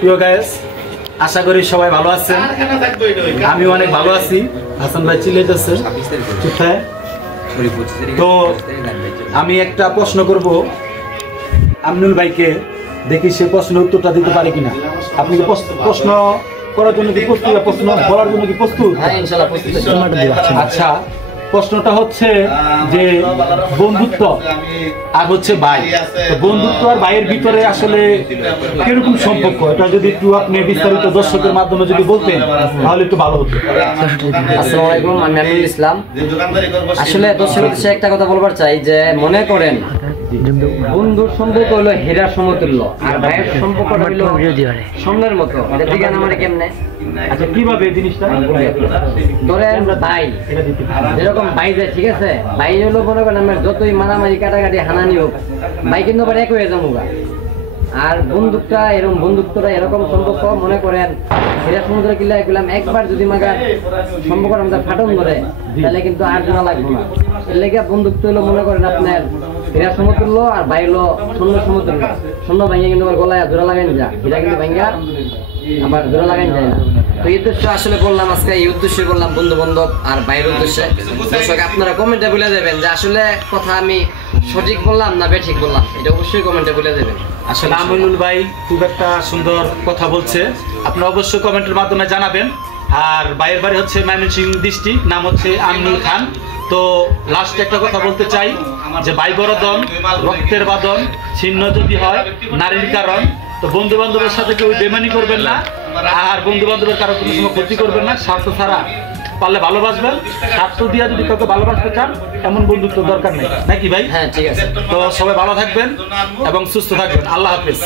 প্রিয় গাইস, আশা করি সবাই ভালো আছেন। আমি অনেক ভালো আছি। হাসান ভাই চিল্লে যাচ্ছে কোথায়? তো আমি একটা প্রশ্ন করব আমিনুল ভাইকে, দেখি সে প্রশ্নের উত্তরটা দিতে পারে কিনা। আপনি কি প্রশ্ন করার জন্য কি প্রস্তুত? প্রশ্ন বলার জন্য কি প্রস্তুত? হ্যাঁ, ইনশাআল্লাহ প্রস্তুত। আচ্ছা, প্রশ্নটা হচ্ছে যে বন্ধুত্ব আর হচ্ছে ভাই, বন্ধুত্ব আর ভাইয়ের ভিতরে আসলে কিরকম সম্পর্ক, এটা যদি একটু আপনি বিস্তারিত দর্শকের মাধ্যমে যদি বলতেন তাহলে একটু ভালো হতো। আসসালামু আলাইকুম, আমি আমিনুল ইসলাম। আসলে দর্শকের উদ্দেশ্যে একটা কথা বলবার চাই যে মনে করেন বন্ধুর সম্পর্ক হলো হীরার সমতুল্য, আর ভাইয়ের সম্পর্ক হলো স্বর্ণের মতো। এটা বিজ্ঞান আমার কেমনে? আচ্ছা, কিভাবে এই জিনিসটা? ধরেন ভাই, যেরকম ভাই যায়, ঠিক আছে, ভাই হলো মনে করেন আমার যতই মারামারি কাটাকাটি হানানি হোক, ভাই কিন্তু আবার এক হয়ে যাবো। আর বন্ধুত্বটা এরকম সম্পর্ক, মনে করেন হীরা সমুদ্র কিলা গেলাম, একবার যদি মাগার সম্পর্ক আমাদের ফাটন ধরে তাহলে কিন্তু আর জোড়া লাগবো না। এর লেগে বন্ধুত্ব হলো মনে করেন আপনার হীরা সমতুল্য, আর ভাই হলো স্বর্ণ সমতুল্য। স্বর্ণ ভাঙিয়ে কিন্তু আবার গলায় জোড়া লাগাই যা, হীরা কিন্তু ভাঙ্গা আবার জোড়া লাগাই যায় না। তো এই উদ্দেশ্য আসলে বললাম আজকে, এই উদ্দেশ্যে বললাম বন্ধু বান্ধব আর ভাইয়ের উদ্দেশ্যে। দর্শক আপনারা কমেন্টে বলে দেবেন যে আসলে কথা আমি সঠিক বললাম না বেঠিক বললাম, এটা অবশ্যই কমেন্টে বলে দেবেন। আসলে আমিনুল ভাই খুব একটা সুন্দর কথা বলছে, আপনারা অবশ্যই কমেন্টের মাধ্যমে জানাবেন। আর ভাইয়ের বাড়ি হচ্ছে ময়মনসিংহ ডিস্ট্রিক্ট, নাম হচ্ছে আমিনুল খান। তো লাস্টে একটা কথা বলতে চাই যে ভাই বরদন, রক্তের বাঁধন ছিন্ন যদি হয় নারীর কারণ। তো বন্ধু বান্ধবের সাথে কেউ বেমানি করবেন না, আর বন্ধু বান্ধবের কারো কোনো সময় ক্ষতি করবেন না। স্বার্থ ছাড়া পারলে ভালোবাসবেন, স্বার্থ দিয়ে যদি কাউকে ভালোবাসতে চান এমন বন্ধুত্ব দরকার নেই, নাকি ভাই? হ্যাঁ, ঠিক আছে। তো সবাই ভালো থাকবেন এবং সুস্থ থাকবেন। আল্লাহ হাফেজ।